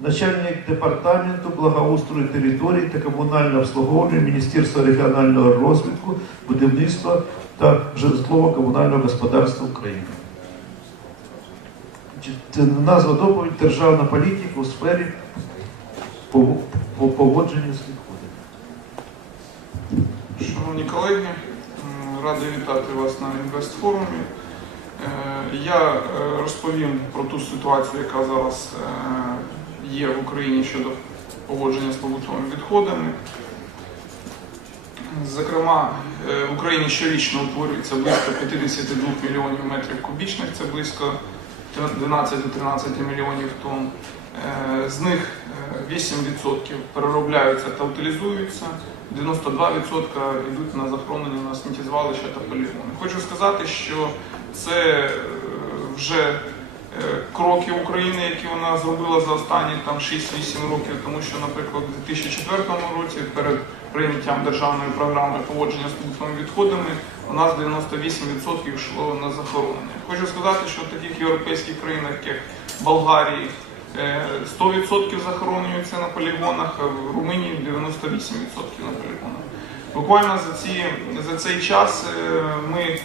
начальник департаменту благоустрою територій та комунального обслуговування Міністерства регіонального розвитку, будівництва та житлово-комунального господарства України. Назва доповідь Державна політика у сфері поводження з відходами. Шановні колеги, радий вітати вас на інвестфорумі. Е, Я е, розповім про ту ситуацію, яка зараз е, є в Україні щодо поводження з побутовими відходами. Зокрема, е, в Україні щорічно утворюється близько 52 мільйонів метрів кубічних, це близько 12-13 мільйонів тонн. Е, З них е, 8% переробляються та утилізуються, 92% йдуть на захоронення на сміттєзвалища та полігони. Хочу сказати, що це е, вже е, кроки України, які вона зробила за останні там 6-8 років, тому що, наприклад, у 2004 році перед прийняттям державної програми поводження з побутовими відходами у нас 98% йшло на захоронення. Хочу сказати, що в таких європейських країнах, як Болгарії, е, 100% захоронюються на полігонах, а в Румунії 98% на полігонах. Буквально за, ці, за цей час е, ми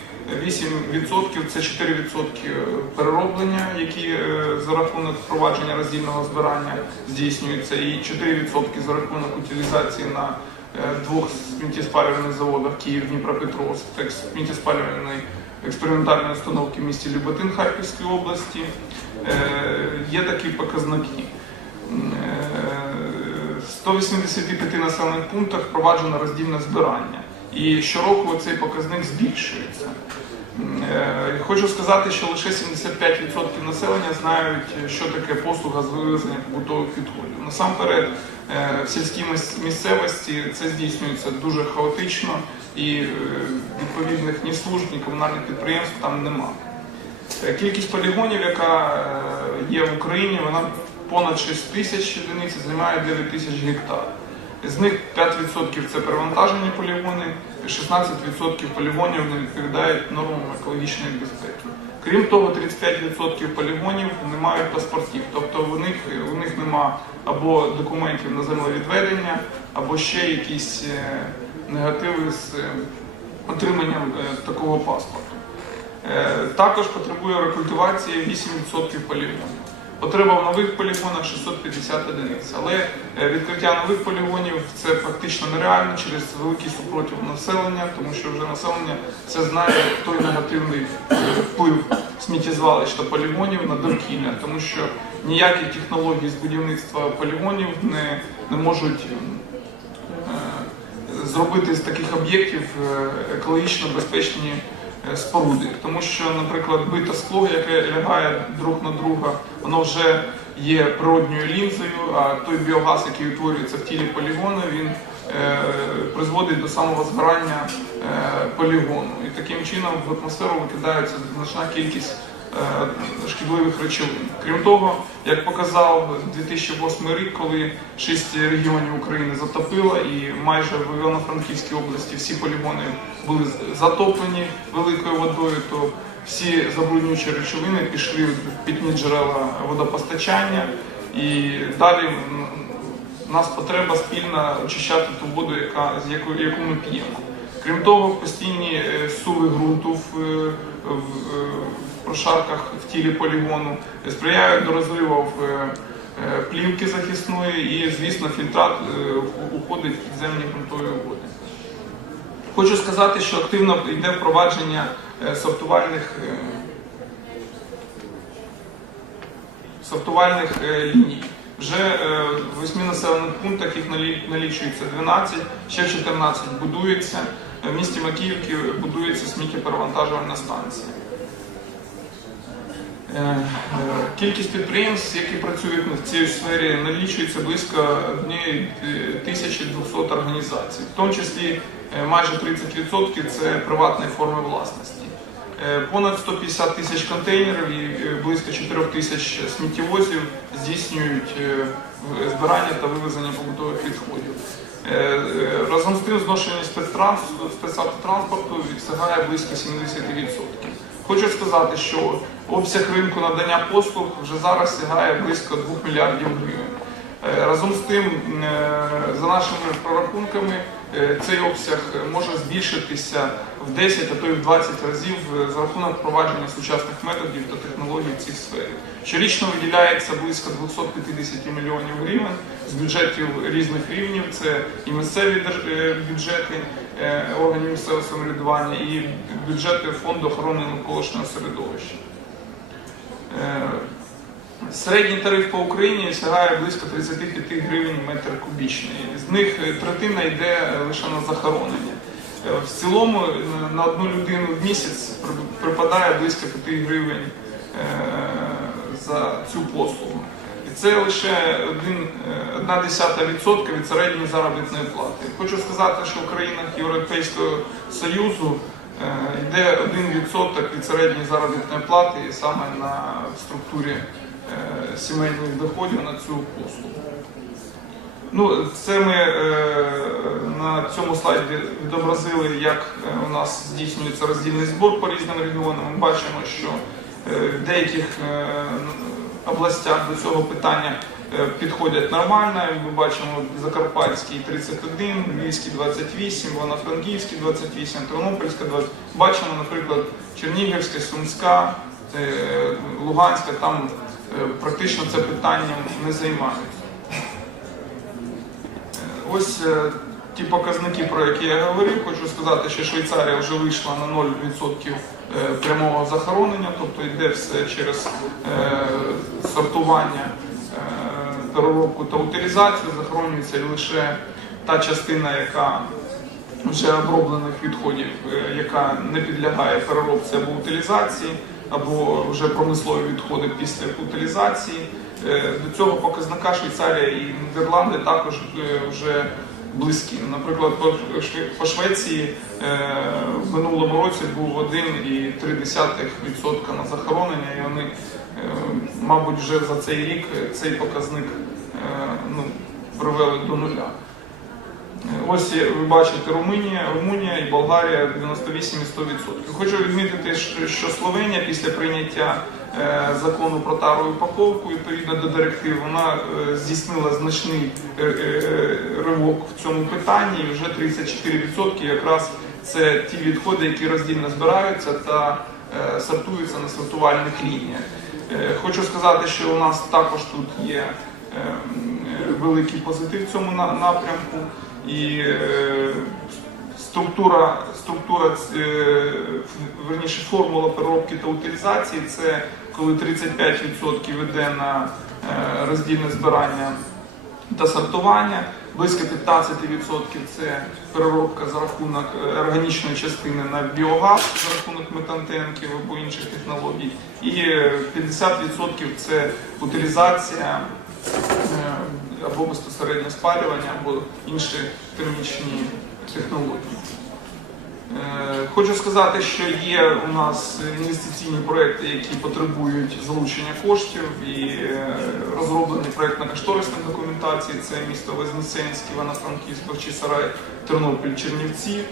8% це 4% перероблення, які е, за рахунок впровадження роздільного збирання здійснюються, і 4% за рахунок утилізації на е, двох сміттєспалювальних заводах Київ, Дніпропетровськ, так сміттєспалювальної експериментальної установки в місті Люботин Харківської області. Е, Є такі показники. Е, В 185 населених пунктах впроваджено роздільне збирання. І щороку цей показник збільшується. Е, Хочу сказати, що лише 75% населення знають, що таке послуга з вивезення побутових відходів. Насамперед, е, в сільській місцевості це здійснюється дуже хаотично і е, відповідних ні служб, ні комунальних підприємств там немає. Кількість полігонів, яка є в Україні, вона понад 6 тисяч одиниць, займає 9 тисяч гектар. З них 5% це перевантажені полігони, 16% полігонів не відповідають нормам екологічної безпеки. Крім того, 35% полігонів не мають паспортів, тобто у них, у них нема або документів на землевідведення, або ще якісь е, негативи з е, отриманням е, такого паспорту. Також потребує рекультивації 8% полігонів. Потреба в нових полігонах 650 одиниць. Але е, відкриття нових полігонів це практично нереально через великий супротив населення, тому що вже населення це знає той негативний вплив сміттєзвалищ та полігонів на довкілля, тому що ніякі технології з будівництва полігонів не, не можуть е, зробити з таких об'єктів е, екологічно безпечні споруди. Тому що, наприклад, бите скло, яке лягає друг на друга, воно вже є природньою лінзою, а той біогаз, який утворюється в тілі полігону, він е, призводить до самого згорання е, полігону. І таким чином в атмосферу викидається значна кількість е, шкідливих речовин. Крім того, як показав 2008 рік, коли шість регіонів України затопило і майже в Івано-Франківській області всі полігони були затоплені великою водою, то всі забруднюючі речовини пішли в питні джерела водопостачання і далі у нас потреба спільна очищати ту воду, яка, з яку, яку ми п'ємо. Крім того, постійні е, суви ґрунту в, е, в, е, в прошарках в тілі полігону сприяють до розриву е, е, плівки захисної і, звісно, фільтрат е, уходить в підземні ґрунтові води. Хочу сказати, що активно йде впровадження сортувальних, сортувальних ліній. Вже в восьми населених пунктах їх налічується 12, ще 14 будується. В місті Макіївки будується сміттєперевантажувальна станція. Е, е, Кількість підприємств, які працюють в цій сфері, налічується близько 1200 організацій, в тому числі е, майже 30% це приватної форми власності. Е, Понад 150 тисяч контейнерів і е, близько 4 тисяч сміттєвозів здійснюють е, збирання та вивезення побутових відходів. Е, е, Разом з тим зношення спецтранс- спецавтотранспорту сягає близько 70%. Хочу сказати, що обсяг ринку надання послуг вже зараз сягає близько 2 мільярдів гривень. Е, Разом з тим, е, за нашими прорахунками, е, цей обсяг може збільшитися в 10, а то й в 20 разів за рахунок впровадження сучасних методів та технологій в цій сфері. Щорічно виділяється близько 250 мільйонів гривень з бюджетів різних рівнів. Це і місцеві бюджети органів місцевого самоврядування, і бюджети фонду охорони навколишнього середовища. Середній тариф по Україні сягає близько 35 гривень метр кубічний. З них е, третина йде е, лише на захоронення. Е, В цілому на одну людину в місяць припадає близько 5 гривень за цю послугу. І це лише один, е, одна десята відсотка від середньої заробітної плати. Хочу сказати, що в країнах Європейського Союзу йде 1% від середньої заробітної плати саме на структурі сімейних доходів на цю послугу. Ну, це ми е, на цьому слайді відобразили, як е, у нас здійснюється роздільний збор по різним регіонам. Ми бачимо, що е, в деяких е, областях до цього питання е, підходять нормально. Ми бачимо Закарпатський 31, Львівський 28, Івано-Франківський 28, Тернопільська 20. Бачимо, наприклад, Чернігівська, Сумська, е, Луганська, там е, практично це питанням не займаються. Е, Ось е, ті показники, про які я говорив. Хочу сказати, що Швейцарія вже вийшла на 0% е, прямого захоронення, тобто йде все через е, сортування, е, переробку та утилізацію. Захоронюється лише та частина, яка вже оброблених відходів, е, яка не підлягає переробці або утилізації, або вже промислові відходи після утилізації. Е, До цього показника Швейцарія і Нідерланди також е, вже близькі. Наприклад, по Швеції е, в минулому році був 1,3% на захоронення, і вони, мабуть, вже за цей рік цей показник ну, привели до нуля. Ось ви бачите Румунія, Румунія і Болгарія 98 і 100%. Хочу відмітити, що- Словенія після прийняття е, закону про тару і упаковку відповідно до директив, вона е, здійснила значний е, ривок в цьому питанні. І вже 34% якраз це ті відходи, які роздільно збираються та сортуються на сортувальних лініях. Хочу сказати, що у нас також тут є великий позитив в цьому на- напрямку. І е, структура, структура е, верніше, формула переробки та утилізації це коли 35% йде на е, роздільне збирання та сортування, близько 15% це переробка за рахунок органічної частини на біогаз за рахунок метантенків або інших технологій, і е, 50% це утилізація або безпосередньо спалювання, або інші термічні технології. Е, Хочу сказати, що є у нас інвестиційні проекти, які потребують залучення коштів і е, розроблені проєктно-кошторисні документації. Це місто Вознесенськ, Івано-Франківськ, Чисарай, Тернопіль, Чернівці.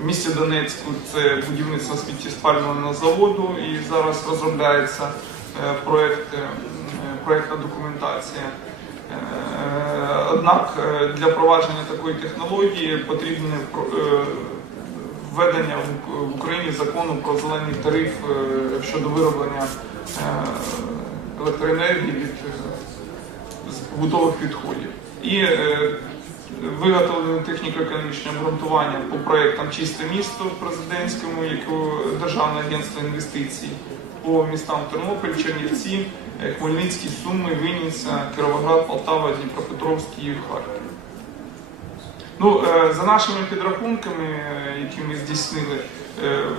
В місті Донецьку це будівництво сміттєспалювального заводу і зараз розробляється е, проєкт, е, проєктна документація. Е, Однак е, для впровадження такої технології потрібне е, введення в- Україні закону про зелений тариф щодо вироблення електроенергії від побутових відходів. І е, виготовлено техніко-економічне обґрунтування по проєктам Чисте місто президентському, яку Державне агентство інвестицій, по містам Тернопіль, Чернівці, е, Хмельницький, Суми, Вінниця, Кіровоград, Полтава, Дніпропетровський і Харків. Ну, е, за нашими підрахунками, е, які ми здійснили,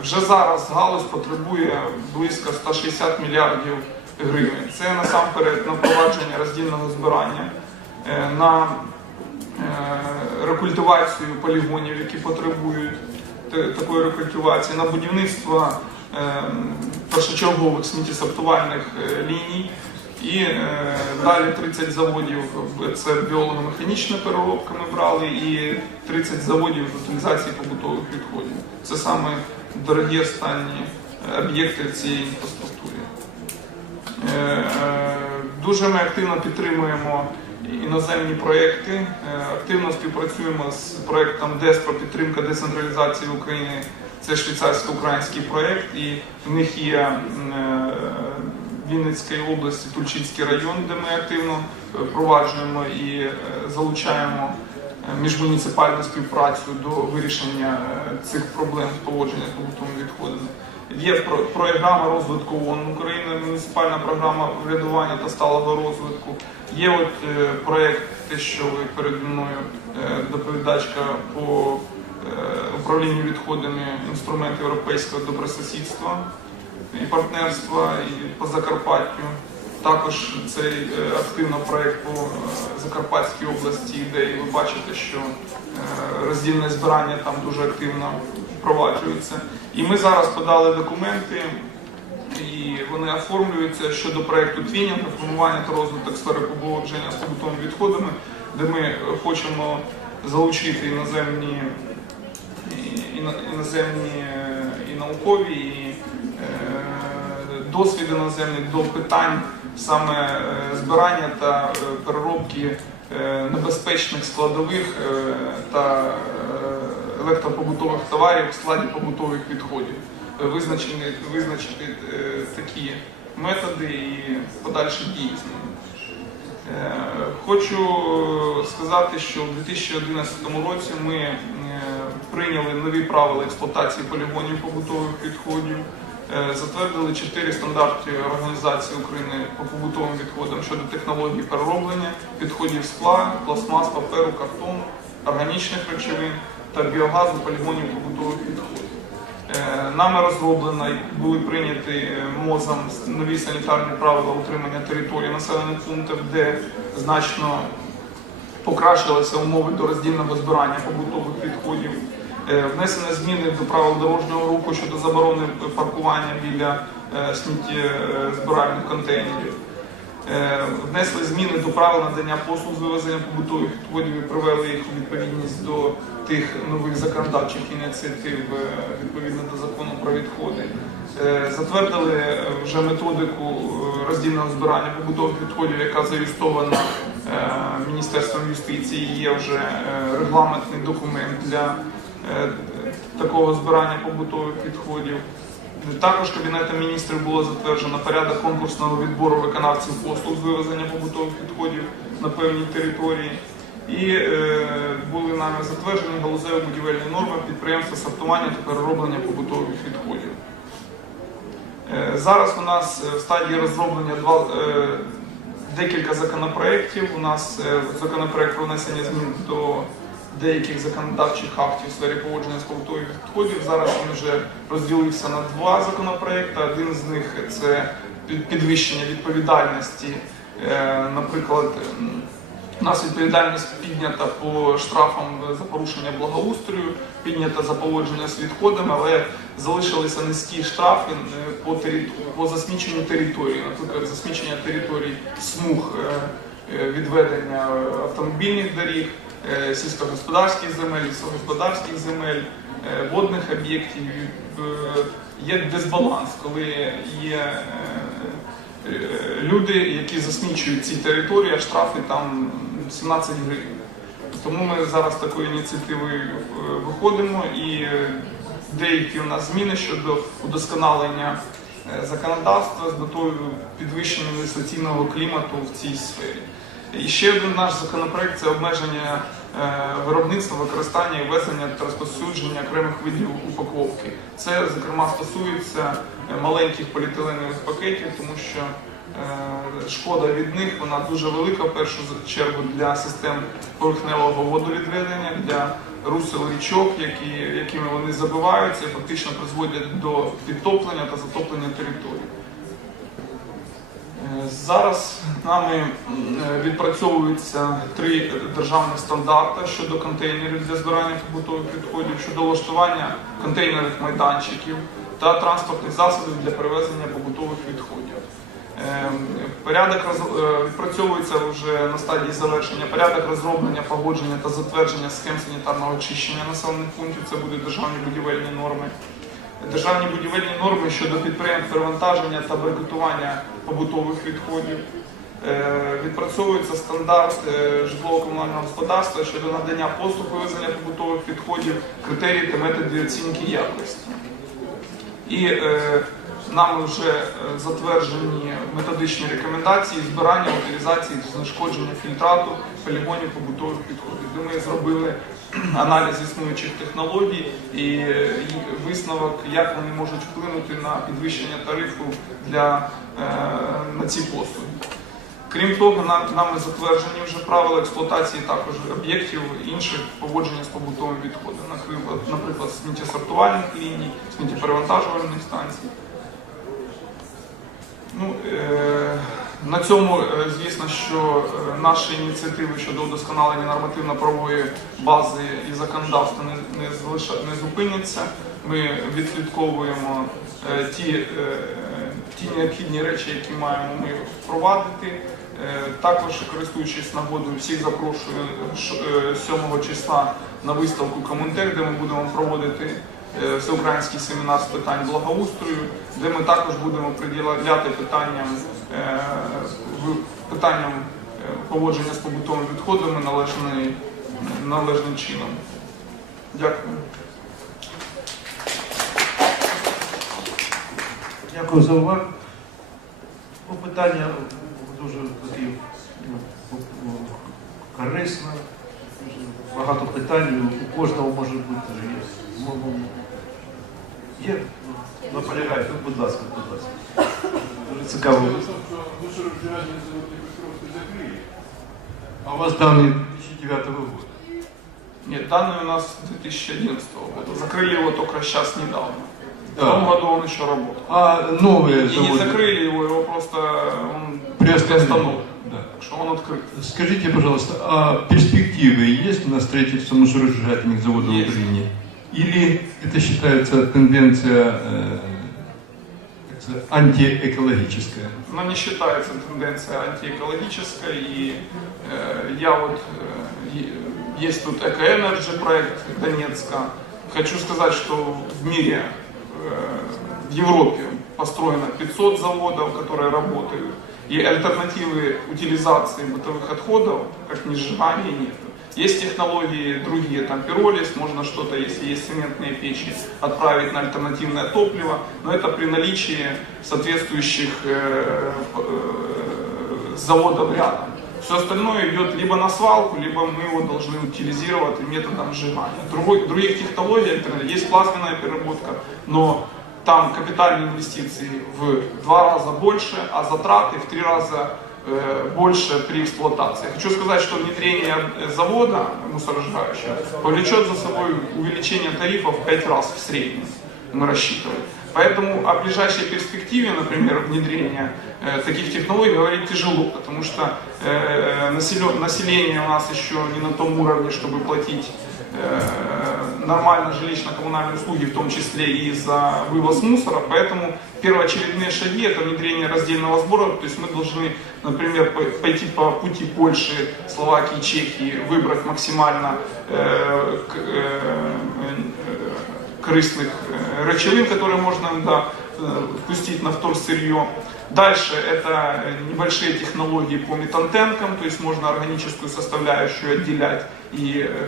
вже зараз галузь потребує близько 160 мільярдів гривень. Це насамперед на впровадження роздільного збирання, на рекультивацію полігонів, які потребують такої рекультивації, на будівництво першочергових сміттєсортувальних е, ліній. І е, далі 30 заводів це біолого-механічна переробка ми брали, і 30 заводів з утилізації побутових відходів. Це саме дорогі останні об'єкти в цій інфраструктурі. Е, е, Дуже ми активно підтримуємо іноземні проєкти, е, активно співпрацюємо з проєктом ДЕС про підтримка децентралізації України. Це швейцарсько-український проєкт, і в них є е, Вінницької області, Тульчинський район, де ми активно е, впроваджуємо і е, залучаємо міжмуніципальну співпрацю до вирішення цих проблем з поводженням з побутовими відходами. Є про- програма розвитку ООН України, муніципальна програма врядування та сталого розвитку. Є от проєкт, те, що ви переді мною доповідачка по е, управлінню відходами інструмент європейського добросусідства і партнерства і по Закарпаттю. Також цей е, активно проєкт по е, Закарпатській області, де ви бачите, що роздільне збирання там дуже активно впроваджується. І ми зараз подали документи, і вони оформлюються щодо проєкту твінінг, формування та розвиток сфери поводження з побутовими відходами, де ми хочемо залучити іноземні іноземні е, і наукові, і е, досвід іноземний до питань саме е, збирання та переробки небезпечних складових та електропобутових товарів в складі побутових відходів. Визначити е, такі методи і подальші дії з ними. Хочу сказати, що в 2011 році ми прийняли нові правила експлуатації полігонів побутових відходів, е, затвердили чотири стандарти Організації України по побутовим відходам щодо технологій перероблення відходів скла, пластмас, паперу, картону, органічних речовин та біогазу полігонів побутових відходів. Е, Нами розроблено і були прийняті е, МОЗом нові санітарні правила утримання території населених пунктів, де значно покращилися умови до роздільного збирання побутових відходів. Е, Внесені зміни до правил дорожнього руху щодо заборони паркування біля е, сміттєзбиральних контейнерів. Е, Внесли зміни до правил надання послуг з вивезення побутових відходів і привели їх у відповідність до тих нових законодавчих ініціатив відповідно до закону про відходи. Затвердили вже методику роздільного збирання побутових відходів, яка зареєстрована е, Міністерством юстиції. Є вже регламентний документ для такого збирання побутових відходів. Також Кабінетом міністрів було затверджено порядок конкурсного відбору виконавців послуг з вивезення побутових відходів на певній території. І е, були нами затверджені галузеві будівельні норми підприємства сортування та перероблення побутових відходів. Е, зараз у нас е, в стадії розроблення два, е, декілька законопроєктів. У нас е, законопроєкт про внесення змін до деяких законодавчих актів у сфері поводження з побутових відходів. Зараз він вже розділився на два законопроекти. Один з них це під- підвищення відповідальності. Е, Наприклад, у нас відповідальність піднята по штрафам за порушення благоустрою, піднята за поводження з відходами, але залишилися низькі штрафи е, по, тері- по засміченню території, наприклад, засмічення територій смуг е, відведення автомобільних доріг, сільськогосподарських земель, лісогосподарських земель, е, водних об'єктів. Е, Є дисбаланс, коли є е, е, люди, які засмічують ці території, а штрафи там 17 гривень. Тому ми зараз такою ініціативою е, виходимо і е, деякі у нас зміни щодо удосконалення е, законодавства з метою підвищення інвестиційного клімату в цій сфері. І ще один наш законопроект це обмеження е, виробництва, використання і ввезення та розповсюдження окремих видів упаковки. Це, зокрема, стосується е, маленьких поліетиленових пакетів, тому що е, шкода від них вона дуже велика в першу чергу для систем поверхневого водовідведення, для русел річок, які, якими вони забиваються фактично призводять до підтоплення та затоплення території. Зараз нами відпрацьовуються три державних стандарти щодо контейнерів для збирання побутових відходів, щодо влаштування контейнерних майданчиків та транспортних засобів для перевезення побутових відходів. Е, Порядок е, відпрацьовується вже на стадії завершення. Порядок розроблення, погодження та затвердження схем санітарного очищення населених пунктів. Це будуть державні будівельні норми. Державні будівельні норми щодо підприємств перевантаження та бойкотування побутових відходів. Е, Відпрацьовується стандарт е, житлово-комунального господарства щодо надання послуг вивезення побутових відходів, критерії та методи оцінки якості. І е, нами вже е, затверджені методичні рекомендації збирання, утилізації, знешкодження фільтрату полігонів побутових відходів, де ми зробили аналіз існуючих технологій і е, висновок, як вони можуть вплинути на підвищення тарифу для, е, на ці послуги. Крім того, нами затверджені вже правила експлуатації також об'єктів інших поводження з побутовим відходом, наприклад, наприклад, сміттєсортувальних ліній, сміттєперевантажувальних станцій. Ну, е, на цьому, е, звісно, що е, наші ініціативи щодо удосконалення нормативно-правової бази і законодавства не, не, зупиняться. Ми відслідковуємо ті, ті необхідні речі, які маємо ми впровадити. Також користуючись нагодою, всіх запрошую ш- е, 7 числа на виставку Коментек, де ми будемо проводити всеукраїнський семінар з питань благоустрою, де ми також будемо приділяти питанням, е, питанням е, поводження з побутовими відходами належний, належним чином. Дякую. Дякую за увагу. Ну, питання дуже такі ну, корисне, багато питань, у кожного може бути є. Ну, ну, Є, ну, наполягають, ну, будь ласка, будь ласка. Дуже цікаво. Мусоросжигательный завод Днепропетровск закрыли. А у вас данные 2009 года. Нет, данные у нас 2011 года. Закрыли его только сейчас недавно. В Да. том году он еще работал. А новые И не заводы закрыли его, его просто он приостановили. приостановлен. Да. Так что он открыт. Скажите, пожалуйста, а перспективы есть на строительство мусоросжигательных заводов Есть. в Украине? Или это считается тенденция э, антиэкологическая? Но не считается тенденция антиэкологической. И э, я вот, э, есть тут Эко-Энерджи проект Донецка. Хочу сказать, что в мире, э, в Европе построено 500 заводов, которые работают. И альтернативы утилизации бытовых отходов, как не сжигание, нет. Есть технологии другие, там пиролиз, можно что-то, если есть цементные печи, отправить на альтернативное топливо, но это при наличии соответствующих э, э, заводов рядом. Все остальное идет либо на свалку, либо мы его должны утилизировать методом сжигания. Другой, других технологий есть плазменная переработка, но там капитальные инвестиции в два раза больше, а затраты в три раза больше при эксплуатации. Хочу сказать, что внедрение э, завода мусоросжигающего повлечет за собой увеличение тарифов в 5 раз в среднем, мы рассчитываем. Поэтому о ближайшей перспективе, например, внедрения э, таких технологий говорить тяжело, потому что э, населен- население у нас еще не на том уровне, чтобы платить э, нормально жилищно-коммунальные услуги, в том числе и за вывоз мусора. Поэтому первоочередные шаги это внедрение раздельного сбора. То есть мы должны, например, по- пойти по пути Польши, Словакии, Чехии, выбрать максимально э, к- э, э, корыстных э, речевин, которые можно да, э, пустить на вторсырье. Дальше это небольшие технологии по метантенкам, то есть можно органическую составляющую отделять и э, э,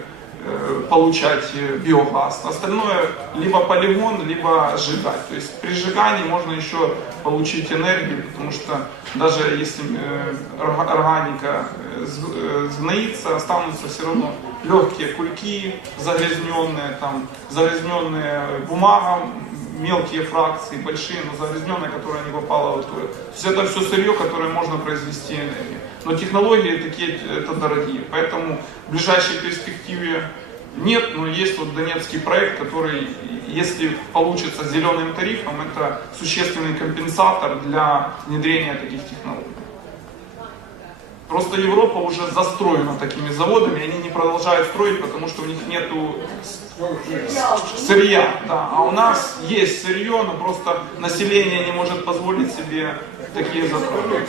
получать э, биогаз. Остальное либо полигон, либо сжигать. То есть при сжигании можно еще получить энергию, потому что даже если э, орга- органика э, сг- э, сгноится, останутся все равно легкие кульки загрязненные, там, загрязненная бумага, мелкие фракции, большие, но загрязненные, которая не попала в атмосферу. То есть это все сырье, которое можно произвести энергию. Но технологии такие, это дорогие. Поэтому в ближайшей перспективе нет, но есть вот донецкий проект, который, если получится с зеленым тарифом, это существенный компенсатор для внедрения таких технологий. Просто Европа уже застроена такими заводами, и они не продолжают строить, потому что у них нету с- сырья. Да. А у нас есть сырье, но просто население не может позволить себе такие затраты.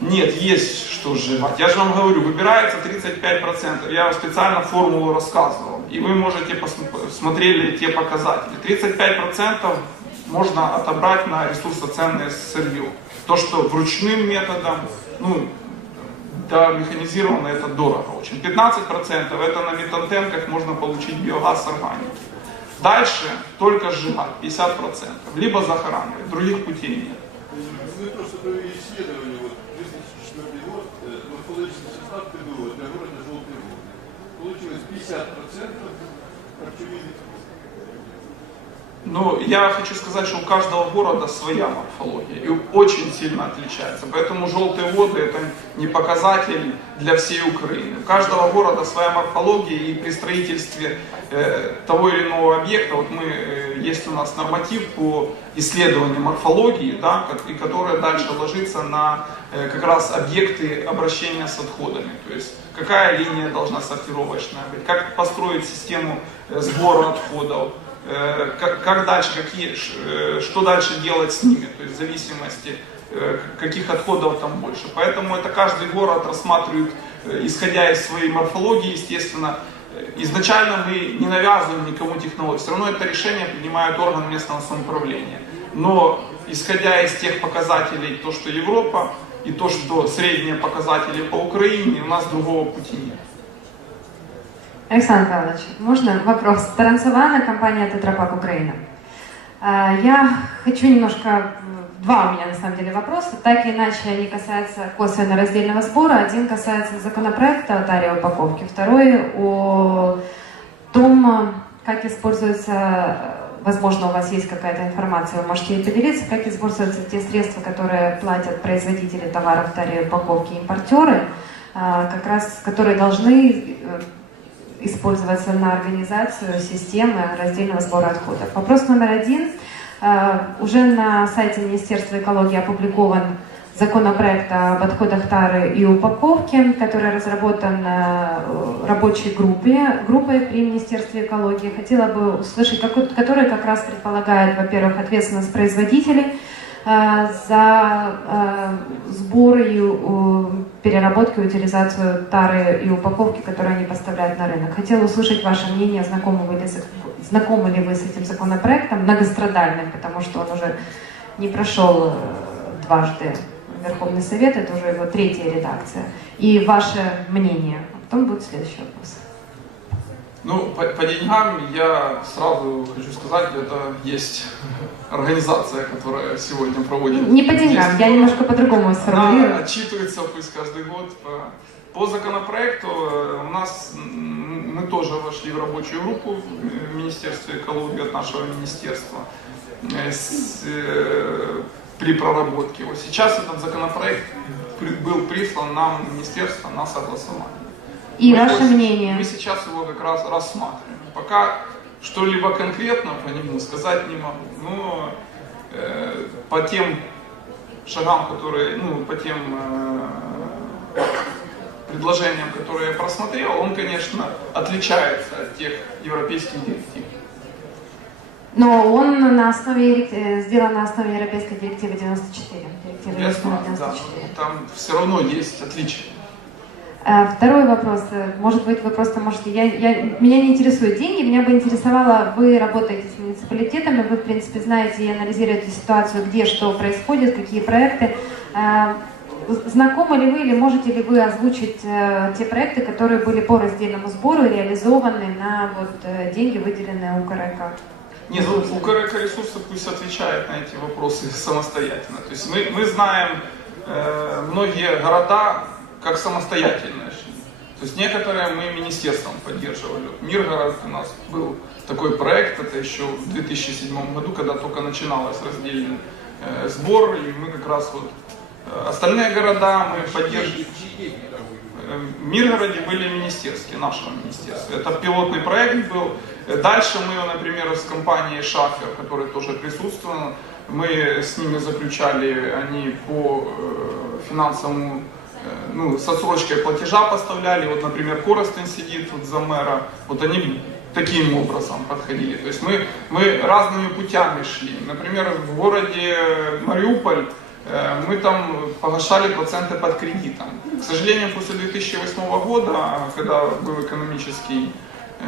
Нет, есть что сжигать. Я же вам говорю, выбирается 35%. Я специально формулу рассказывал. и вы можете посмотреть смотрели те показатели. 35% можно отобрать на ресурсоценное сырье. То, что вручным методом, ну, да, механизированно это дорого очень. 15% это на метантенках можно получить биогаз с органики. Дальше только сжигать, 50%. Либо захоранивать, других путей нет. Мы просто провели исследование, вот 2004 год, морфологический состав ПДО для города Желтый Вод. Получилось 50% харчевины. Ну, я хочу сказать, что у каждого города своя морфология и очень сильно отличается. Поэтому желтые воды это не показатель для всей Украины. У каждого города своя морфология и при строительстве э, того или иного объекта, вот мы, э, есть у нас норматив по исследованию морфологии, да, и которая дальше ложится на э, как раз объекты обращения с отходами. То есть какая линия должна сортировочная быть, как построить систему э, сбора отходов, как, как дальше, какие, э, что дальше делать с ними, то есть в зависимости, э, каких отходов там больше. Поэтому это каждый город рассматривает, э, исходя из своей морфологии, естественно. Э, Изначально мы не навязываем никому технологию, все равно это решение принимают органы местного самоуправления. Но исходя из тех показателей, то, что Европа, и то, что средние показатели по Украине, у нас другого пути нет. Александр Павлович, можно вопрос? Таранцевана, компания Тетрапак Украина. А, Я хочу немножко, два у меня на самом деле вопроса, так или иначе они касаются косвенно раздельного сбора. Один касается законопроекта о таре упаковки, второй о том, как используется, возможно, у вас есть какая-то информация, вы можете ей поделиться, как используются те средства, которые платят производители товаров таре упаковки, импортеры, а, как раз, которые должны э, использоваться на организацию системы раздельного сбора отходов. Вопрос номер один. Э, Уже на сайте Министерства экологии опубликован законопроект об отходах тары и упаковке, который разработан э, рабочей группе, группой при Министерстве экологии. Хотела бы услышать, который как раз предполагает, во-первых, ответственность производителей за э, сбор и э, переработку и утилизацию тары и упаковки, которые они поставляют на рынок. Хотела услышать ваше мнение, знакомы, вы ли, с- знакомы ли вы с этим законопроектом, многострадальным, потому что он уже не прошел э, дважды Верховный Совет, это уже его третья редакция. И ваше мнение. А потом будет следующий вопрос. Ну, по, по деньгам я сразу хочу сказать, это есть организация, которая сегодня проводит. Не по деньгам, я немножко по-другому Она сформулирую. отчитывается пусть каждый год. По, по законопроекту у нас мы тоже вошли в рабочую группу в Министерстве экологии от нашего министерства э, с, э, при проработке его. Сейчас этот законопроект был прислан нам в министерство на согласование. И Мы ваше мнение. Мы сейчас его как раз рассматриваем. Пока что-либо конкретно по нему сказать не могу. Но э, по тем шагам, которые, ну, по тем э, предложениям, которые я просмотрел, он, конечно, отличается от тех европейских директив. Но он на основе, э, сделан на основе Европейской директивы 94. Директивы Я знаю, да, 94. но там все равно есть отличия. Э, Второй вопрос. Э, Может быть, вы просто можете... Я, я, меня не интересуют деньги, меня бы интересовало, вы работаете с муниципалитетами, вы, в принципе, знаете и анализируете ситуацию, где что происходит, какие проекты. Э, Знакомы ли вы или можете ли вы озвучить те проекты, которые были по раздельному сбору реализованы на вот, деньги, выделенные УКРК? Нет, ну, УКРК ресурсы пусть отвечает на эти вопросы самостоятельно. То есть мы, мы знаем э, многие города как самостоятельные шли. То есть некоторые мы министерством поддерживали. Миргород у нас был такой проект, это еще в 2007 году, когда только начиналось раздельный э, сбор, и мы как раз вот э, остальные города мы поддерживали. Э, В Миргороде были министерские, нашего министерства. Это пилотный проект был. Дальше мы, например, с компанией Шафер, которая тоже присутствовала, мы с ними заключали, они по э, финансовому, Э, ну, с отсрочкой платежа поставляли. Вот, например, Коростень сидит вот за мэра. Вот они таким образом подходили. То есть мы, мы разными путями шли. Например, в городе Мариуполь э, мы там погашали проценты под кредитом. К сожалению, после 2008 года, когда был экономический э,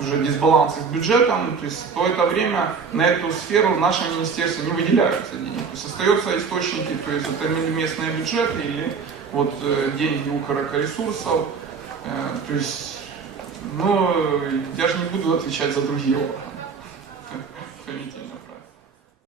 уже дисбаланс с бюджетом, то есть то это время на эту сферу в нашем министерстве не выделяются деньги. То есть остаются источники, то есть это местные бюджеты или вот э, деньги Укрресурсов, э, то есть, но я же не буду отвечать за другие органы.